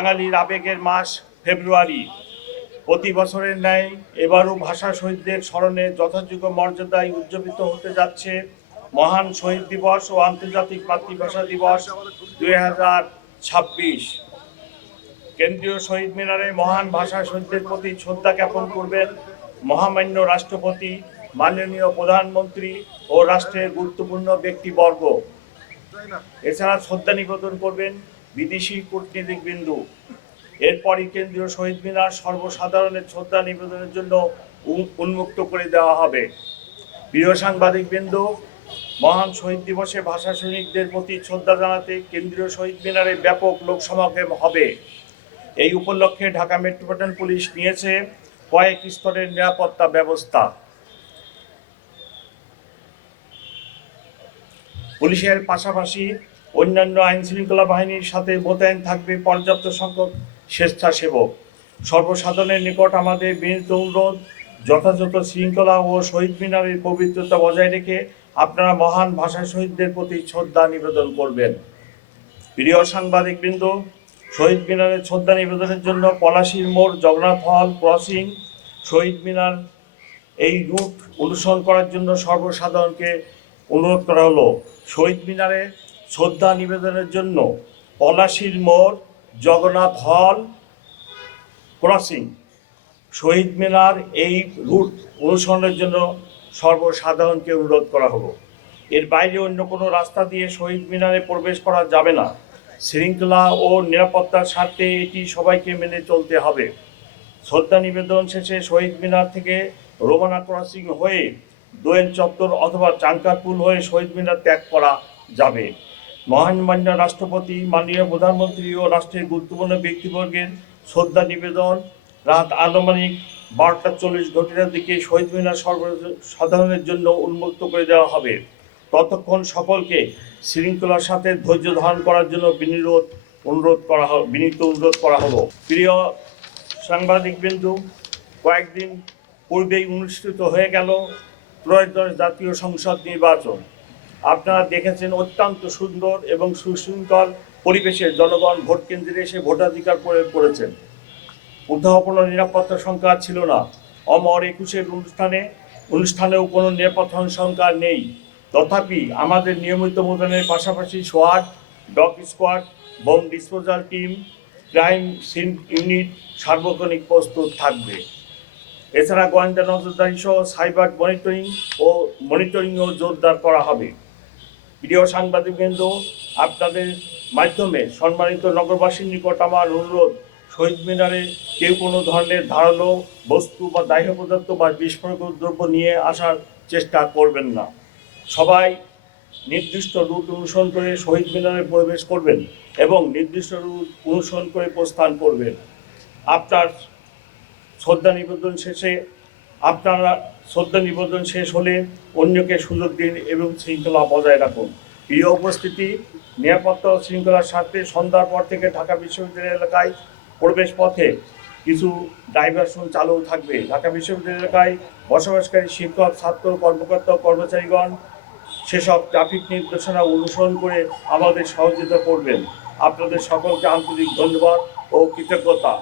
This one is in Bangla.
বাঙালির আবেগের মাস ফেব্রুয়ারি। প্রতি বছরের ন্যায় এবারও ভাষা শহীদদের স্মরণে যথাযোগ্য মর্যাদায় উদযাপিত হতে যাচ্ছে মহান শহীদ দিবস ও আন্তর্জাতিক মাতৃভাষা দিবস 2026। কেন্দ্রীয় শহীদ মিনারে মহান ভাষা শহীদদের প্রতি শ্রদ্ধা জ্ঞাপন করবেন মহামান্য রাষ্ট্রপতি, মাননীয় প্রধানমন্ত্রী ও রাষ্ট্রের গুরুত্বপূর্ণ ব্যক্তিবর্গ। এছাড়া শ্রদ্ধা নিবেদন করবেন বিদেশি কূটনীতিকবৃন্দ। এরপরই কেন্দ্রীয় শহীদ মিনার সর্বসাধারণের শ্রদ্ধা নিবেদনের জন্য উন্মুক্ত করে দেওয়া হবে। প্রিয় সাংবাদিকবৃন্দ, মহান শহীদ দিবসে ভাষা সৈনিকদের প্রতি শ্রদ্ধা জানাতে কেন্দ্রীয় শহীদ মিনারে ব্যাপক লোক সমাগম হবে। এই উপলক্ষে ঢাকা মেট্রোপলিটন পুলিশ নিয়েছে কয়েক স্তরের নিরাপত্তা ব্যবস্থা। পুলিশের পাশাপাশি অন্যান্য আইন শৃঙ্খলা বাহিনীর সাথে মোতায়েন থাকবে পর্যাপ্ত সংখ্যক স্বেচ্ছাসেবক। সর্বসাধারণের নিকট আমাদের বিনীত অনুরোধ, যথাযথ শৃঙ্খলা ও শহীদ মিনারের পবিত্রতা বজায় রেখে আপনারা মহান ভাষা শহীদদের প্রতি শ্রদ্ধা নিবেদন করবেন। প্রিয় সাংবাদিকবৃন্দ, শহীদ মিনারের শ্রদ্ধা নিবেদনের জন্য পলাশীর মোড়, জগন্নাথ হল ক্রসিং, শহীদ মিনার এই রুট অনুসরণ করার জন্য সর্বসাধারণকে অনুরোধ করা হলো। শহীদ মিনারে শ্রদ্ধা নিবেদনের জন্য পলাশীর মোড়, জগন্নাথ হল ক্রসিং, শহীদ মিনার এই রুট অনুসরণের জন্য সর্বসাধারণকে অনুরোধ করা হলো। এর বাইরে অন্য কোনো রাস্তা দিয়ে শহীদ মিনারে প্রবেশ করা যাবে না। শৃঙ্খলা ও নিরাপত্তার স্বার্থে এটি সবাইকে মেনে চলতে হবে। শ্রদ্ধা নিবেদন শেষে শহীদ মিনার থেকে রোমানা ক্রসিং হয়ে দোয়েল চত্বর অথবা চাঙ্কারপুল হয়ে শহীদ মিনার ত্যাগ করা যাবে। মহামান্য রাষ্ট্রপতি, মাননীয় প্রধানমন্ত্রী ও রাষ্ট্রের গুরুত্বপূর্ণ ব্যক্তিবর্গের শ্রদ্ধা নিবেদন রাত আনুমানিক 12:40 দিকে শহীদ মিনার সর্বসাধারণের জন্য উন্মুক্ত করে দেওয়া হবে। ততক্ষণ সকলকে শৃঙ্খলার সাথে ধৈর্য ধারণ করার জন্য বিনীত অনুরোধ করা হলো। প্রিয় সাংবাদিকবৃন্দ, কয়েকদিন পূর্বেই অনুষ্ঠিত হয়ে গেল ত্রয়োদশ জাতীয় সংসদ নির্বাচন। আপনারা দেখেছেন অত্যন্ত সুন্দর এবং সুশৃঙ্খল পরিবেশে জনগণ ভোট কেন্দ্রে এসে ভোটাধিকার প্রয়োগ করেছেন। কোথাও কোনো নিরাপত্তা সংখ্যা ছিল না। অমর 21-এর অনুষ্ঠানেও কোনো নিরাপত্তা সংখ্যা নেই। তথাপি আমাদের নিয়মিত মোতায়েনের পাশাপাশি সোয়াট, dog squad, bomb disposal team, crime scene unit সার্বক্ষণিক প্রস্তুত থাকবে। এছাড়া গোয়েন্দা নজরদারি সহ সাইবার মনিটরিংও জোরদার করা হবে। প্রিয় সাংবাদিকবৃন্দ, আপনাদের মাধ্যমে সম্মানিত নগরবাসীর নিকট আমার অনুরোধ, শহীদ মিনারে কেউ কোনো ধরনের ধারালো বস্তু বা দাহ্য পদার্থ বা বিস্ফোরক দ্রব্য নিয়ে আসার চেষ্টা করবেন না। সবাই নির্দিষ্ট রুট অনুসরণ করে শহীদ মিনারে প্রবেশ করবেন এবং নির্দিষ্ট রুট অনুসরণ করে প্রস্থান করবেন। আপনারা শ্রদ্ধা নিবেদন শেষ হলে অন্যকে সুযোগ দিন এবং শৃঙ্খলা বজায় রাখুন। প্রিয় উপস্থিতি, নিরাপত্তা ও শৃঙ্খলার স্বার্থে সন্ধ্যার পর থেকে ঢাকা বিশ্ববিদ্যালয় এলাকায় প্রবেশ পথে কিছু ডাইভারশন চালু থাকবে। ঢাকা বিশ্ববিদ্যালয় এলাকায় বসবাসকারী শিক্ষক, ছাত্র, কর্মকর্তা ও কর্মচারীগণ সেসব ট্রাফিক নির্দেশনা অনুসরণ করে আমাদের সহযোগিতা করবেন। আপনাদের সকলকে আন্তরিক ধন্যবাদ ও কৃতজ্ঞতা।